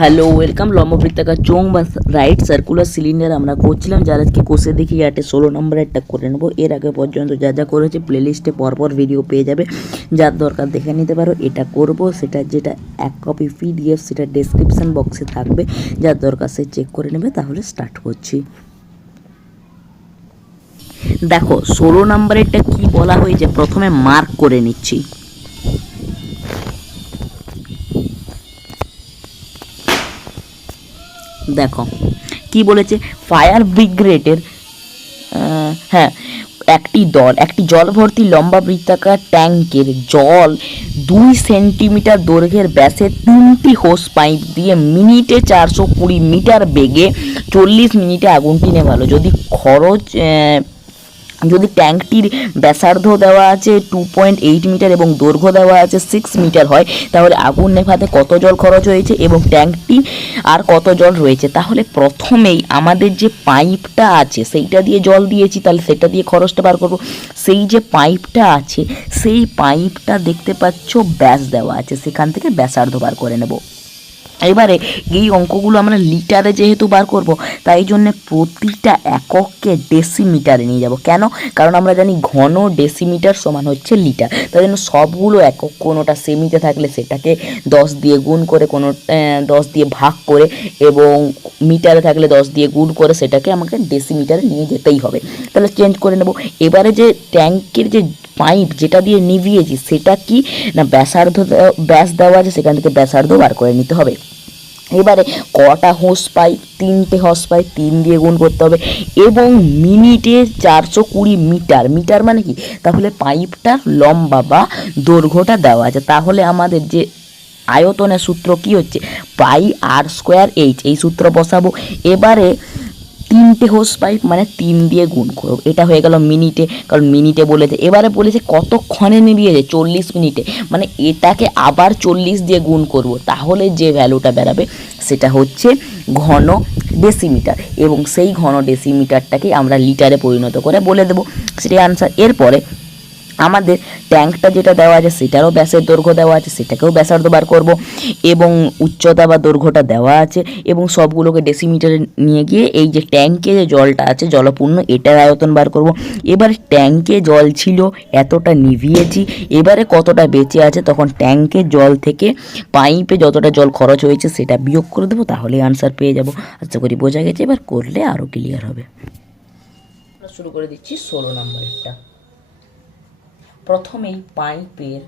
Hello welcome লম্ববৃত্তাকার চোং বা right circular cylinder আমরা করছিলাম যার আজকে কোষে দেখি আটে ষোলো নম্বরেরটা করে নেব। এর আগে পর্যন্ত যা যা করেছে প্লেলিস্টে পরপর ভিডিও পেয়ে যাবে। যার দরকার দেখে নিতে পারো, এটা করব। সেটা যেটা এক কপি পিডিএফ সেটা ডেসক্রিপশন বক্সে থাকবে। যার দরকার সে চেক করে নেবে, তাহলে স্টার্ট করছি। দেখো, ষোলো নম্বরেরটা কি বলা হয়েছে, প্রথমে মার্ক করে নিচ্ছি। দেখো কি বলেছে? ফায়ার ব্রিগেডের আহ, হ্যাঁ একটি দল একটি জল ভর্তি লম্বা বৃত্তাকার ট্যাঙ্কের জল দুই সেন্টিমিটার দৈর্ঘ্যের ব্যাসে তিনটি হোস পাইপ দিয়ে মিনিটে চারশো কুড়ি মিটার বেগে চল্লিশ মিনিটে আগুনটি নেভালো। যদি খরচ যদি ট্যাঙ্কটির ব্যাসার্ধ দেওয়া আছে টু পয়েন্ট এইট মিটার এবং দৈর্ঘ্য দেওয়া আছে সিক্স মিটার হয়, তাহলে আগুন নেভাতে কত জল খরচ হয়েছে এবং ট্যাঙ্কটি আর কত জল রয়েছে? তাহলে প্রথমেই আমাদের যে পাইপটা আছে, সেইটা দিয়ে জল দিয়েছি, তাহলে সেটা দিয়ে খরচটা বার করব। সেই যে পাইপটা আছে, সেই পাইপটা দেখতে পাচ্ছ ব্যাস দেওয়া আছে, সেখান থেকে ব্যাসার্ধ বার করে নেব। এবারে এই অঙ্কগুলো আমরা লিটারে যেহেতু বার করব, তাই জন্য প্রতিটা একককে ডেসিমিটারে নিয়ে যাব। কেন? কারণ আমরা জানি ঘন ডেসিমিটার সমান হচ্ছে লিটার। তাই জন্য সবগুলো একক কোনোটা সেমিতে থাকলে সেটাকে দশ দিয়ে গুণ করে কোনো দশ দিয়ে ভাগ করে এবং মিটারে থাকলে দশ দিয়ে গুণ করে সেটাকে আমাকে ডেসিমিটারে নিয়ে যেতেই হবে। তাহলে চেঞ্জ করে নেব। এবারে যে ট্যাঙ্কের যে পাইপ যেটা দিয়ে নিভিয়েছি, সেটা কি? না ব্যাসার্ধ ব্যাস দেওয়া আছে, সেখান থেকে ব্যাসার্ধ বার করে নিতে হবে। এবারে কটা হোস পাইপ তিনটে হোস পাই, তিন দিয়ে গুণ করতে হবে। এবং মিনিটে চারশো কুড়ি মিটার মিটার মানে কি? তাহলে পাইপটার লম্বা বা দৈর্ঘ্যটা দেওয়া আছে। তাহলে আমাদের যে আয়তনের সূত্র কি হচ্ছে? পাই আর স্কোয়ার এইচ এই সূত্র বসাবো। এবারে তিনটে হোস পাইপ মানে তিন দিয়ে গুণ করো। এটা হয়ে গেল মিনিটে কারণ মিনিটে বলেছে। এবারে বলেছে কতক্ষণে নিবিয়েছে চল্লিশ মিনিটে মানে এটাকে আবার চল্লিশ দিয়ে গুণ করব। তাহলে যে ভ্যালুটা বেরাবে সেটা হচ্ছে ঘন ডেসিমিটার এবং সেই ঘন ডেসিমিটারটাকে আমরা লিটারে পরিণত করে বলে দেবো। সেটাই আনসার এরপরে আমাদের ট্যাঙ্কটা যেটা দেওয়া আছে, সেটারও ব্যাসের দৈর্ঘ্য দেওয়া আছে, সেটাকেও ব্যাসার্ধ বার করব এবং উচ্চতা বা দৈর্ঘ্যটা দেওয়া আছে এবং সবগুলোকে ডেসিমিটারে নিয়ে গিয়ে এই যে ট্যাঙ্কে যে জলটা আছে, জলপূর্ণ, এটার আয়তন বার করব। এবার ট্যাঙ্কে জল ছিল, এতটা নিভিয়েছি, এবারে কতটা বেঁচে আছে, তখন ট্যাঙ্কে জল থেকে পাইপে যতটা জল খরচ হয়েছে, সেটা বিয়োগ করে দেবো তাহলে আনসার পেয়ে যাব। আশা করি বোঝা গেছে, এবার করলে আরও ক্লিয়ার হবে। শুরু করে দিচ্ছি ষোলো নম্বরেরটা। প্রথমেই পাইপের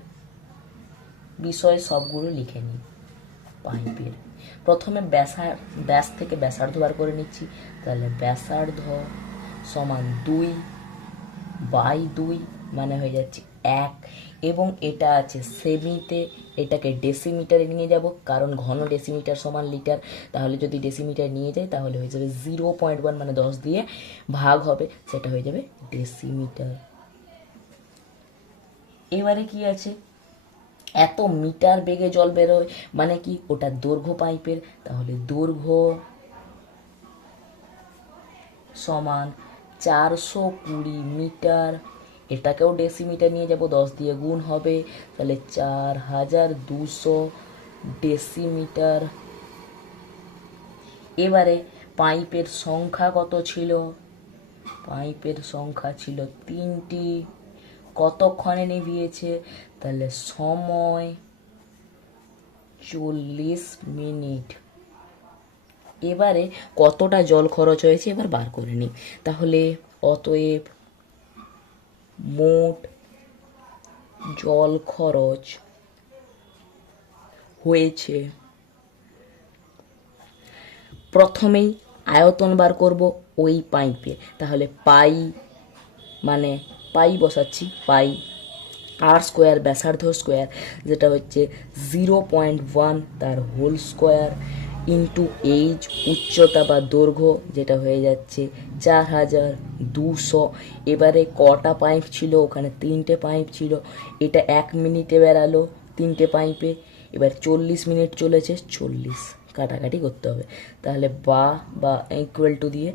বিষয়ে সবগুলো লিখে নিই। পাইপের। প্রথমে ব্যাসার ব্যাস থেকে ব্যাসার্ধ বার করে নিচ্ছি। তাহলে ব্যাসার্ধ সমান দুই বাই দুই মানে হয়ে যাচ্ছে এক। এবং এটা আছে সেমিতে, এটাকে ডেসিমিটারে নিয়ে যাব। কারণ ঘন ডেসিমিটার সমান লিটার। তাহলে যদি ডেসিমিটার নিয়ে যাই, তাহলে হয়ে যাবে জিরো পয়েন্ট ওয়ান মানে দশ দিয়ে ভাগ হবে। সেটা হয়ে যাবে ডেসিমিটার। এবারে কি আছে? এত মিটার বেগে জল বেরোয় মানে কি ওটা দৈর্ঘ্য পাইপের? তাহলে দৈর্ঘ্য সমান চারশো কুড়ি মিটার। এটাকেও ডেসিমিটার নিয়ে যাব, দশ দিয়ে গুণ হবে। তাহলে চার হাজার দুশো ডেসিমিটার এবারে পাইপের সংখ্যা কত ছিল? পাইপের সংখ্যা ছিল তিনটি। কতক্ষণে নিভিয়েছে? তাহলে সময় চল্লিশ মিনিট। এবারে কতটা জল খরচ হয়েছে এবার বার করে নিই। তাহলে অতএব মোট জল খরচ হয়েছে। প্রথমেই আয়তন বার করব ওই পাইপে। তাহলে পাই মানে পাই বসাচ্ছি, পাই। আর স্কোয়ার ব্যাসার্ধ স্কোয়ার যেটা হচ্ছে জিরো পয়েন্ট ওয়ান তার হোল স্কোয়ার ইন্টু এইচ উচ্চতা বা দৈর্ঘ্য, যেটা হয়ে যাচ্ছে চার হাজার দুশো। এবারে কটা পাইপ ছিল? ওখানে তিনটে পাইপ ছিল। এটা এক মিনিটে বেরালো তিনটে পাইপে এবার চল্লিশ মিনিট চলেছে, চল্লিশ। কাটাকাটি করতে হবে। তাহলে বা বা ইকুয়াল টু দিয়ে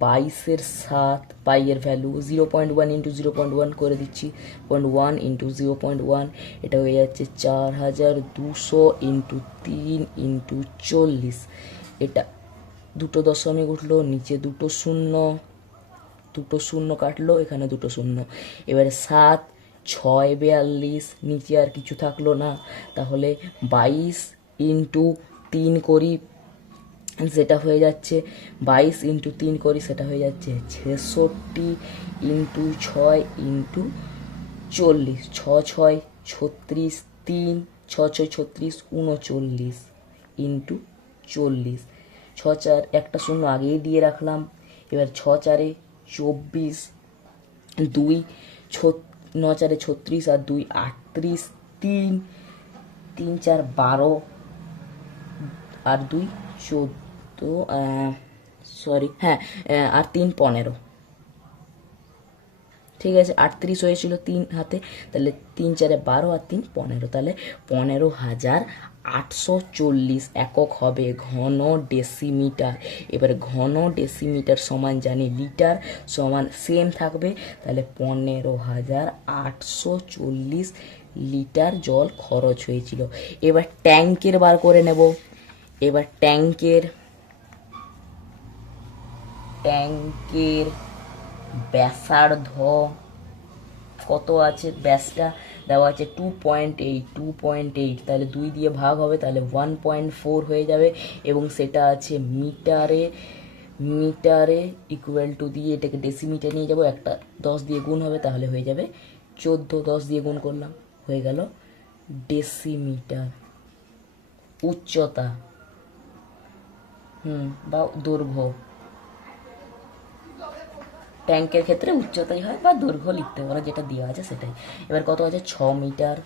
বাইশের সাত পাইয়ের value zero point one into zero point one করে দিচ্ছি। Point one into zero point one এটা হয়ে যাচ্ছে চার হাজার দুশো ইন্টু তিন ইন্টু চল্লিশ। এটা দুটো দশমিক উঠল, নিচে দুটো শূন্য দুটো শূন্য কাটলো, এখানে দুটো শূন্য। এবারে সাত, ছয় বিয়াল্লিশ, নিচে আর কিছু থাকল না। তাহলে বাইশ ইন্টু তিন করি সেটা হয়ে যাচ্ছে বাইশ ইন্টু তিন করি, সেটা হয়ে যাচ্ছে ছেষট্টি ইন্টু ছয় ইন্টু চল্লিশ। ছ ছয় ছত্রিশ তিন, ছ ছয় ছত্রিশ উনচল্লিশ ইন্টু চল্লিশ। ছ চার একটা শূন্য আগেই দিয়ে রাখলাম। এবার ছ চারে চব্বিশ, দুই ছ ন চারে ছত্রিশ আর দুই আটত্রিশ তিন। তিন চার বারো আর দুই চোদ্দ। সরি হ্যাঁ আর তিন পনেরো। ঠিক আছে, আটত্রিশ হয়েছিল তিন হাতে, তাহলে তিন চারে বারো আর তিন পনেরো, তাহলে পনেরো হাজার আটশো চল্লিশ একক হবে ঘন ডেসিমিটার এবার ঘন ডেসিমিটার সমান জানি লিটার সমান সেম থাকবে, তাহলে পনেরো হাজার আটশো চল্লিশ লিটার জল খরচ হয়েছিল। এবার ট্যাঙ্কের বার করে নেব। এবার ট্যাঙ্কের ট্যাঙ্কের ব্যাসার্ধ কত আছে? ব্যাসটা দেওয়া আছে two point eight two point eight তাহলে দুই দিয়ে ভাগ হবে, তাহলে ওয়ান পয়েন্ট ফোর হয়ে যাবে এবং সেটা আছে মিটারে। মিটারে ইকুয়াল টু দিয়ে এটাকে ডেসিমিটার নিয়ে যাব, একটা দশ দিয়ে গুণ হবে, তাহলে হয়ে যাবে চোদ্দ। দশ দিয়ে গুণ করলাম, হয়ে গেল ডেসিমিটার উচ্চতা। হুম, বা দৈর্ঘ্য। ট্যাঙ্কের ক্ষেত্রে উচ্চতাই হয় বা দৈর্ঘ্য লিখতে পারো যেটা দেওয়া আছে সেটাই। এবার কত আছে? ছ মিটার।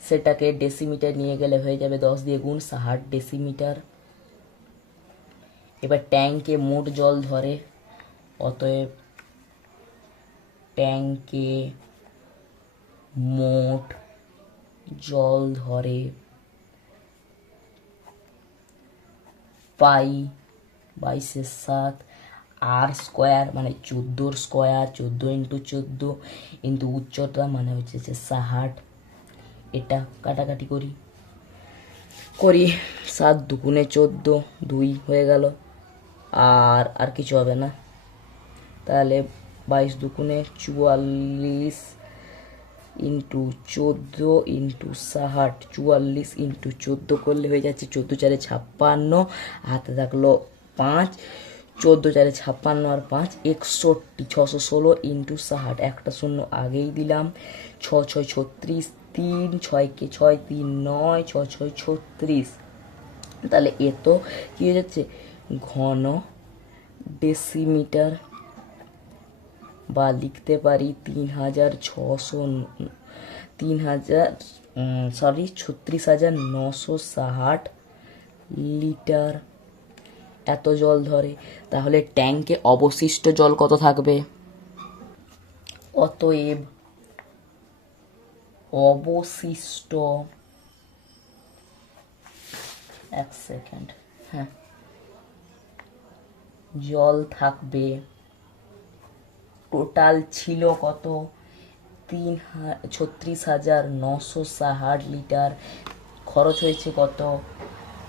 সেটাকে ডেসিমিটার নিয়ে গেলে হয়ে যাবে দশ দিয়ে গুণ ষাট ডেসিমিটার এবার ট্যাঙ্কে মোট জল ধরে, অতএব ট্যাঙ্কে মোট জল ধরে পাই বাইশের সাত। আর স্কোয়ার মানে চোদ্দোর স্কোয়ার চোদ্দ ইন্টু চোদ্দ ইন্টু উচ্চতা মানে হচ্ছে যে ষাট। এটা কাটাকাটি করি। করি সাত দুগুণে চোদ্দ, দুই হয়ে গেল। আর আর কিছু হবে না। তাহলে বাইশ দুগুণে চুয়াল্লিশ ইন্টু চোদ্দ ইন্টু ষাট। চুয়াল্লিশ ইন্টু চোদ্দ করলে হয়ে যাচ্ছে চোদ্দ চারে ছাপ্পান্ন। হাতে থাকল পাঁচ। চোদ্দ চারে ছাপ্পান্ন আর পাঁচ, একষট্টি, ছশো ষোলো ইন্টু ষাট, একটা শূন্য আগেই দিলাম। ছ, ছয়, ছত্রিশ, তিন, ছয়কে ছয়, তিন, নয়, ছ, ছয়, ছত্রিশ। তাহলে এ তো কী হয়ে যাচ্ছে? ঘন ডেসিমিটার বা লিখতে পারি তিন হাজার ছশো তিন হাজার সরি ছত্রিশ হাজার নশো ষাট লিটার এত জল ধরে, তাহলে ট্যাঙ্কে অবশিষ্ট জল কত থাকবে? অতএব অবশিষ্ট এক সেকেন্ড হ্যাঁ। জল থাকবে। টোটাল ছিল কত? তিন ছত্রিশ হাজার নশো ষাট লিটার। খরচ হয়েছে কত?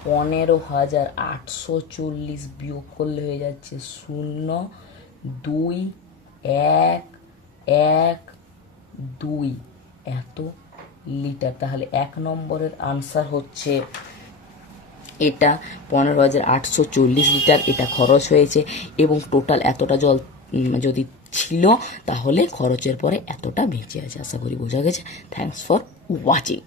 পনেরো হাজার আটশো চল্লিশ বিয়োগ করলে হয়ে যাচ্ছে শূন্য, দুই, এক এক, দুই। এত লিটার। তাহলে এক নম্বরের আনসার হচ্ছে এটা পনেরো হাজার আটশো চল্লিশ লিটার, এটা খরচ হয়েছে এবং টোটাল এতটা জল যদি ছিল তাহলে খরচের পরে এতটা বেঁচে আছে, আশা করি বোঝা গেছে। Thanks for watching